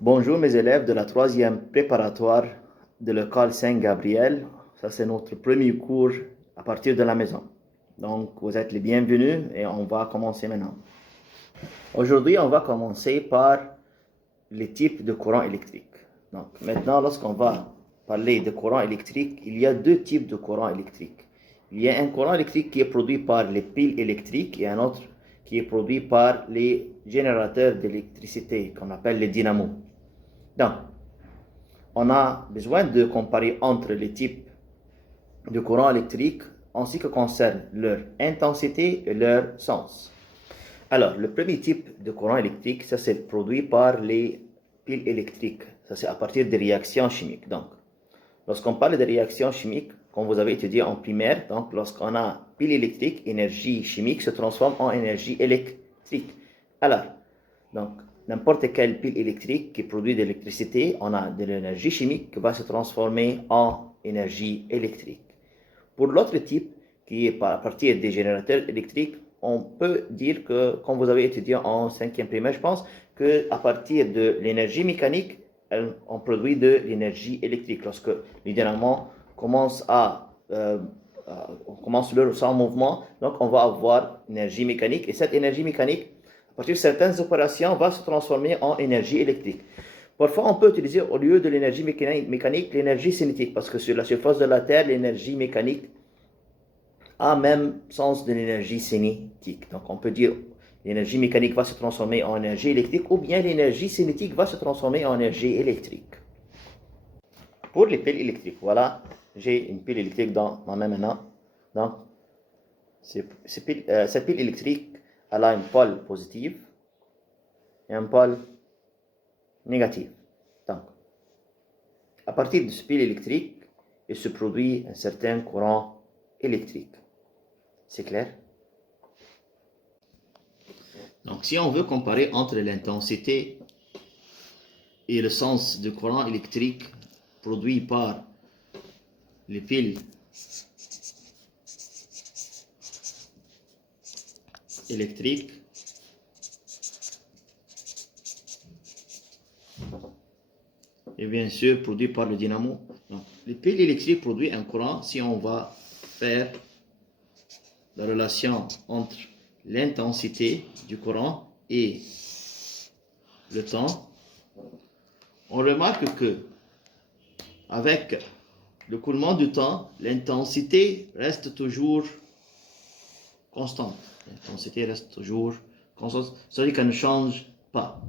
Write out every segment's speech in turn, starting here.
Bonjour mes élèves de la troisième préparatoire de l'école Saint-Gabriel. Ça c'est notre premier cours à partir de la maison. Donc vous êtes les bienvenus et on va commencer maintenant. Aujourd'hui on va commencer par les types de courant électrique. Donc maintenant lorsqu'on va parler de courant électrique, il y a deux types de courant électrique. Il y a un courant électrique qui est produit par les piles électriques et un autre qui est produit par les générateurs d'électricité qu'on appelle les dynamos. Donc, on a besoin de comparer entre les types de courant électrique en ce qui concerne leur intensité et leur sens. Alors, le premier type de courant électrique, ça c'est produit par les piles électriques. Ça c'est à partir des réactions chimiques. Donc, lorsqu'on parle de réactions chimiques, comme vous avez étudié en primaire, donc lorsqu'on a pile électrique, énergie chimique se transforme en énergie électrique. Alors, donc, n'importe quelle pile électrique qui produit de l'électricité, on a de l'énergie chimique qui va se transformer en énergie électrique. Pour l'autre type, qui est à partir des générateurs électriques, on peut dire que, comme vous avez étudié en cinquième primaire, je pense, qu'à partir de l'énergie mécanique, on produit de l'énergie électrique. Lorsque les dynamos commencent on commence leur mouvement, donc on va avoir énergie mécanique. Et cette énergie mécanique, à partir de certaines opérations, va se transformer en énergie électrique. Parfois, on peut utiliser au lieu de l'énergie mécanique, l'énergie cinétique, parce que sur la surface de la Terre, l'énergie mécanique a même sens de l'énergie cinétique. Donc, on peut dire l'énergie mécanique va se transformer en énergie électrique, ou bien l'énergie cinétique va se transformer en énergie électrique. Pour les piles électriques, voilà, j'ai une pile électrique dans ma main maintenant. Donc, cette pile électrique, elle a une pôle positive et un pôle négatif. Donc, à partir de ce pile électrique, il se produit un certain courant électrique. C'est clair? Donc, si on veut comparer entre l'intensité et le sens du courant électrique produit par les piles électriques, et bien sûr produit par le dynamo. Donc, les piles électriques produisent un courant. Si on va faire la relation entre l'intensité du courant et le temps, on remarque que avec le coulement du temps, l'intensité reste toujours constante. L'intensité reste toujours constante, c'est-à-dire qu'elle ne change pas.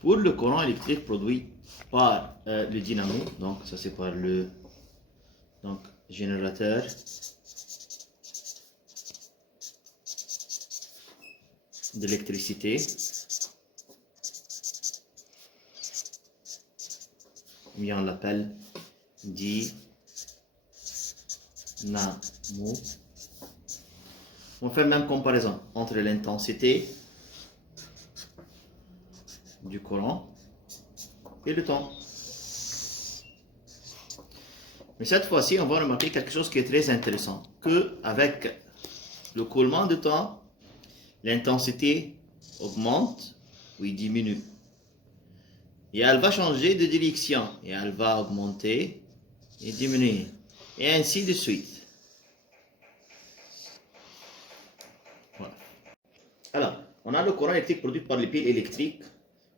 Pour le courant électrique produit par le dynamo, donc ça c'est par le générateur d'électricité, bien on l'appelle dynamo. On fait même comparaison entre l'intensité du courant et le temps. Mais cette fois-ci, on va remarquer quelque chose qui est très intéressant, que avec le coulement du temps, l'intensité augmente ou diminue. Et elle va changer de direction, et elle va augmenter et diminuer, et ainsi de suite. Voilà. Alors, on a le courant électrique produit par les piles électriques.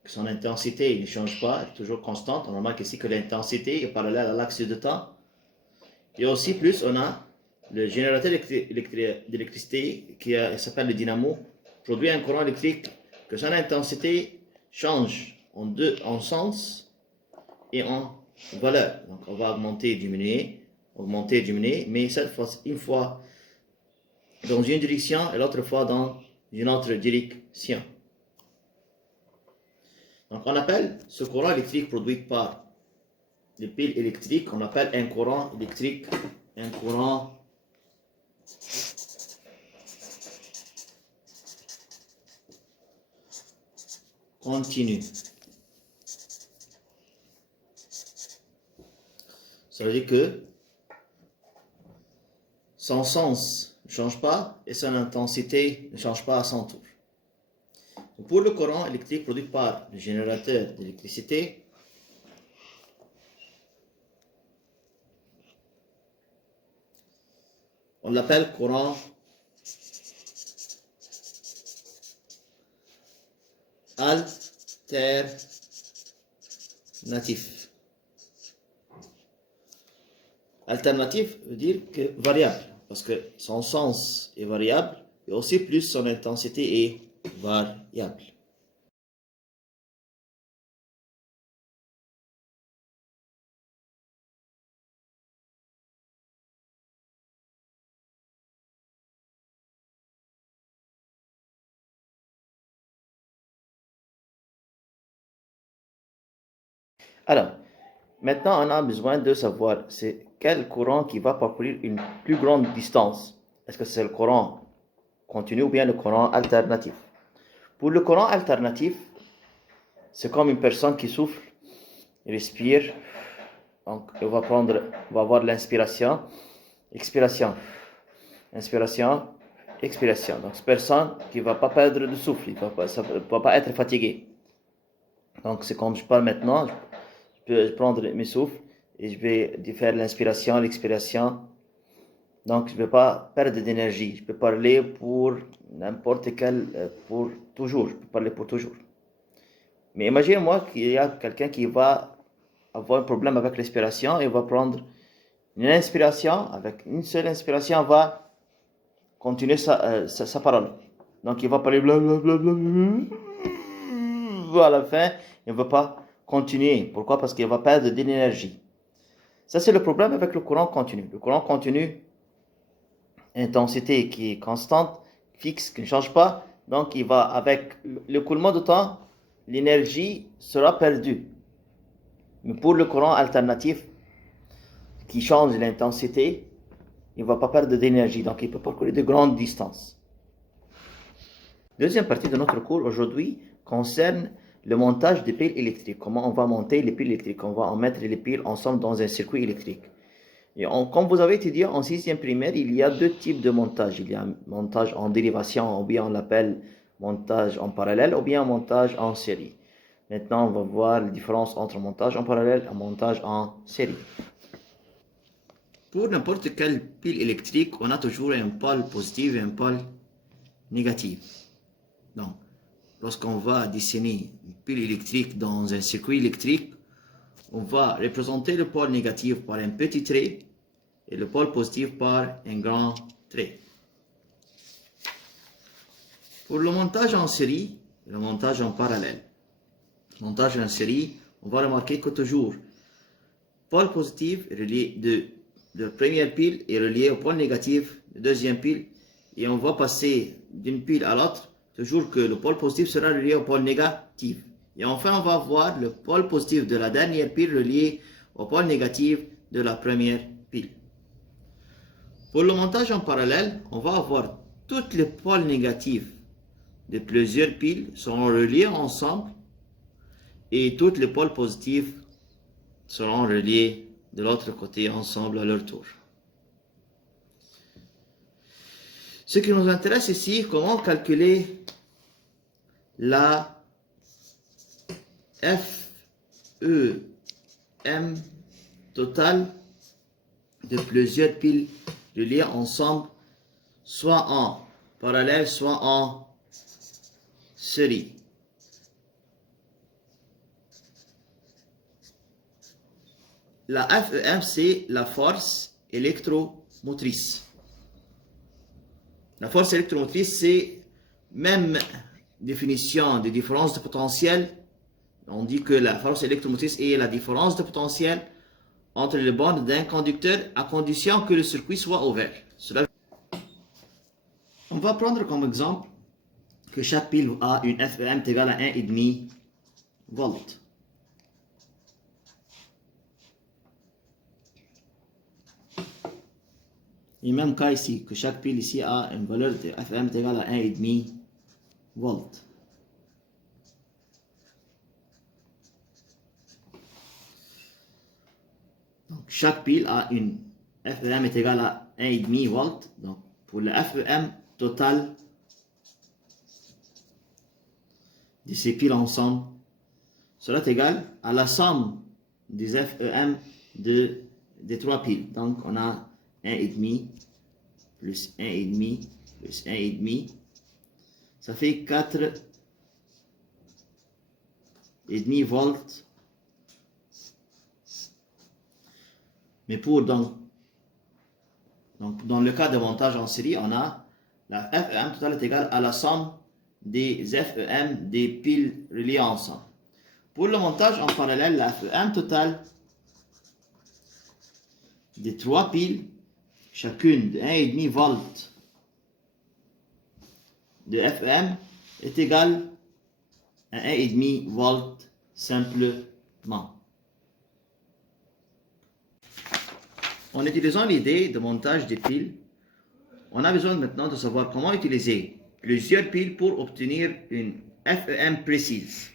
Son intensité ne change pas, elle est toujours constante. On remarque ici que l'intensité est parallèle à l'axe de temps. Et aussi, plus, on a le générateur d'électricité qui s'appelle le dynamo, produit un courant électrique que son intensité change en sens et en valeur. Donc, on va augmenter, diminuer, mais cette fois, une fois dans une direction et l'autre fois dans une autre direction. Donc, on appelle ce courant électrique produit par les piles électriques, on appelle un courant électrique, un courant continu. Ça veut dire que son sens ne change pas et son intensité ne change pas à son tour. Pour le courant électrique produit par le générateur d'électricité, on l'appelle courant alternatif. Alternatif veut dire que variable, parce que son sens est variable et aussi plus son intensité est variable. Alors, maintenant on a besoin de savoir c'est quel courant qui va parcourir une plus grande distance. Est-ce que c'est le courant continu ou bien le courant alternatif? Pour le courant alternatif, c'est comme une personne qui souffle, respire. Donc, on va avoir l'inspiration, expiration, inspiration, expiration. Donc, c'est une personne qui ne va pas perdre de souffle, il ne va pas être fatigué. Donc, c'est comme je parle maintenant, je peux prendre mes souffles et je vais faire l'inspiration, l'expiration. Donc, je ne vais pas perdre d'énergie. Je peux parler pour n'importe quel, pour toujours. Je peux parler pour toujours. Mais imagine-moi qu'il y a quelqu'un qui va avoir un problème avec l'expiration et va prendre une inspiration. Avec une seule inspiration, va continuer sa parole. Donc, il va parler blablabla. À la fin, il ne va pas continuer. Pourquoi? Parce qu'il va perdre de l'énergie. Ça, c'est le problème avec le courant continu. Le courant continu, intensité qui est constante, fixe, qui ne change pas. Donc, il va, avec l'écoulement de temps, l'énergie sera perdue. Mais pour le courant alternatif, qui change l'intensité, il ne va pas perdre d'énergie. Donc, il peut parcourir de grandes distances. Deuxième partie de notre cours aujourd'hui concerne le montage des piles électriques. Comment on va monter les piles électriques? On va en mettre les piles ensemble dans un circuit électrique. Et comme vous avez étudié en 6e primaire, il y a deux types de montage. Il y a un montage en dérivation, ou bien on l'appelle montage en parallèle, ou bien un montage en série. Maintenant, on va voir la différence entre montage en parallèle et montage en série. Pour n'importe quelle pile électrique, on a toujours un pôle positif et un pôle négatif. Donc, lorsqu'on va dessiner une pile électrique dans un circuit électrique, on va représenter le pôle négatif par un petit trait et le pôle positif par un grand trait. Pour le montage en série et le montage en parallèle, le montage en série, on va remarquer que toujours le pôle positif est relié de la première pile est relié au pôle négatif de la deuxième pile et on va passer d'une pile à l'autre, toujours que le pôle positif sera relié au pôle négatif. Et enfin, on va voir le pôle positif de la dernière pile relié au pôle négatif de la première pile. Pour le montage en parallèle, on va avoir tous les pôles négatifs de plusieurs piles seront reliés ensemble et tous les pôles positifs seront reliés de l'autre côté ensemble à leur tour. Ce qui nous intéresse ici, comment calculer la FEM totale de plusieurs piles reliées ensemble, soit en parallèle, soit en série. La FEM, c'est la force électromotrice. La force électromotrice, c'est même définition de différence de potentiel. On dit que la force électromotrice est la différence de potentiel entre les bandes d'un conducteur à condition que le circuit soit ouvert. On va prendre comme exemple que chaque pile a une FEM égale à 1,5 volts. Et même cas ici, que chaque pile ici a une valeur de FEM égale à 1,5 volts. Donc chaque pile a une FEM égale à 1,5 volts. Donc pour le FEM total de ces piles ensemble sera égal à la somme des FEM des 3 piles. Donc on a 1,5 plus 1,5 plus 1,5. Ça fait 4,5 volts. Mais pour donc dans le cas de montage en série, on a la FEM totale est égale à la somme des FEM des piles reliées ensemble. Pour le montage en parallèle, la FEM totale des 3 piles, chacune de 1,5 volts de FEM, est égale à 1,5 volts simplement. En utilisant l'idée de montage des piles, on a besoin maintenant de savoir comment utiliser plusieurs piles pour obtenir une FEM précise.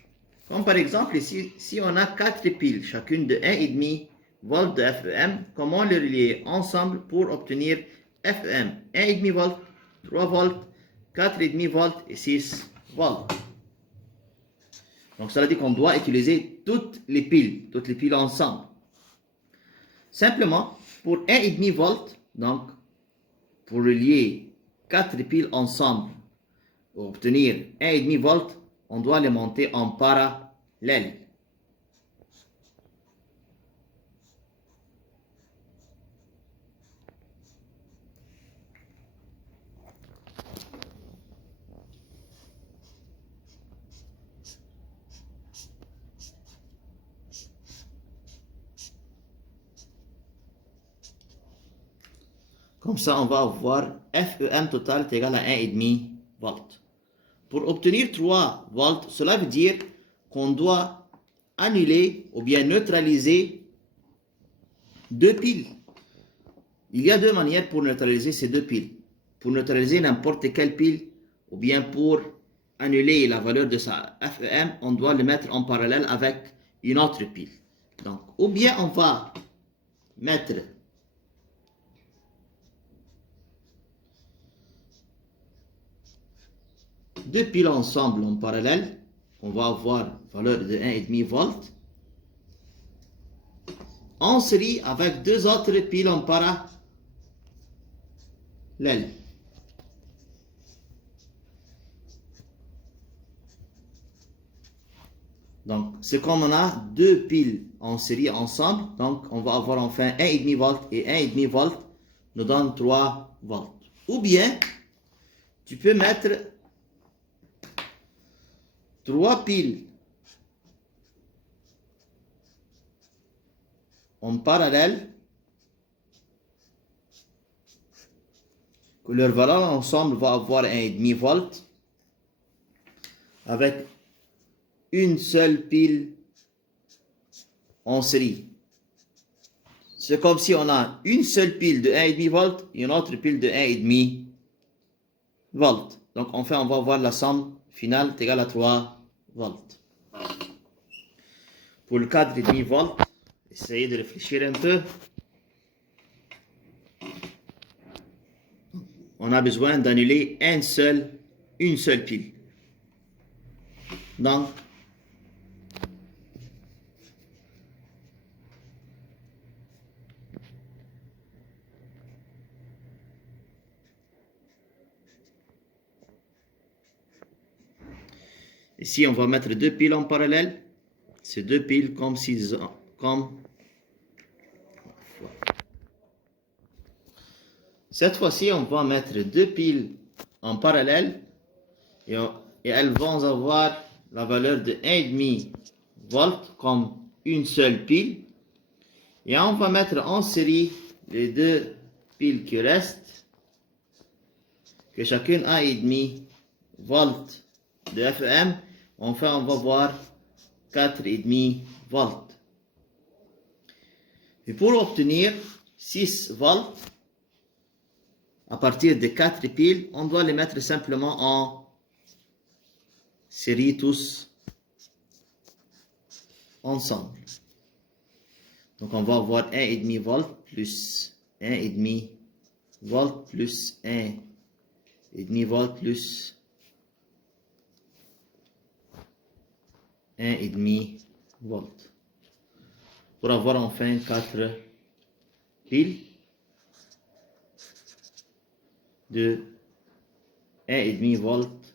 Comme par exemple ici, si on a 4 piles, chacune de 1,5 volts de FEM, comment les relier ensemble pour obtenir FEM 1,5 volts, 3 volts, 4,5 volts et 6 volts. Donc cela dit qu'on doit utiliser toutes les piles ensemble. Simplement, pour 1,5 volts, donc pour relier 4 piles ensemble pour obtenir 1,5 volts, on doit les monter en parallèle. Comme ça, on va avoir FEM total est égal à 1,5 volts. Pour obtenir 3 volts, cela veut dire qu'on doit annuler ou bien neutraliser 2 piles. Il y a 2 manières pour neutraliser ces 2 piles. Pour neutraliser n'importe quelle pile ou bien pour annuler la valeur de sa FEM, on doit le mettre en parallèle avec une autre pile. Donc, ou bien on va mettre deux piles ensemble en parallèle, on va avoir valeur de 1,5 volts, en série avec 2 autres piles en parallèle. Donc, c'est comme on a 2 piles en série ensemble, donc on va avoir enfin 1,5 volts et 1,5 volts nous donne 3 volts. Ou bien, tu peux mettre 3 piles en parallèle que leur valeur ensemble va avoir 1,5 volts avec une seule pile en série. C'est comme si on a une seule pile de 1,5 volts et une autre pile de 1,5 volts. Donc enfin on va avoir la somme finale est égale à 3 volts. Pour le cas de 1,5 volts, essayez de réfléchir un peu. On a besoin d'annuler une seule pile. Donc, ici, on va mettre 2 piles en parallèle. C'est 2 piles comme cette fois-ci, on va mettre 2 piles en parallèle et elles vont avoir la valeur de 1,5 volts comme une seule pile. Et on va mettre en série les 2 piles qui restent, que chacune a 1,5 volts de FEM. Enfin, on va voir 4,5 volts. Et pour obtenir 6 volts, à partir de 4 piles, on doit les mettre simplement en série tous ensemble. Donc on va avoir 1,5 volts plus 1,5 volts plus 1,5 6,5 volts plus 1,5 volts. Pour avoir enfin 4 piles de 1,5 volts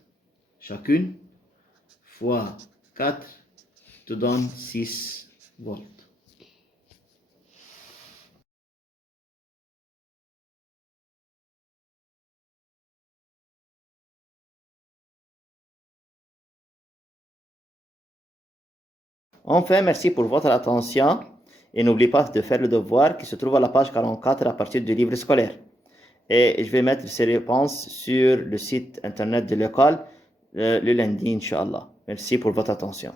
chacune fois 4 te donne 6 volts. Enfin, merci pour votre attention et n'oubliez pas de faire le devoir qui se trouve à la page 44 à partir du livre scolaire. Et je vais mettre ces réponses sur le site internet de l'école le lundi, Inch'Allah. Merci pour votre attention.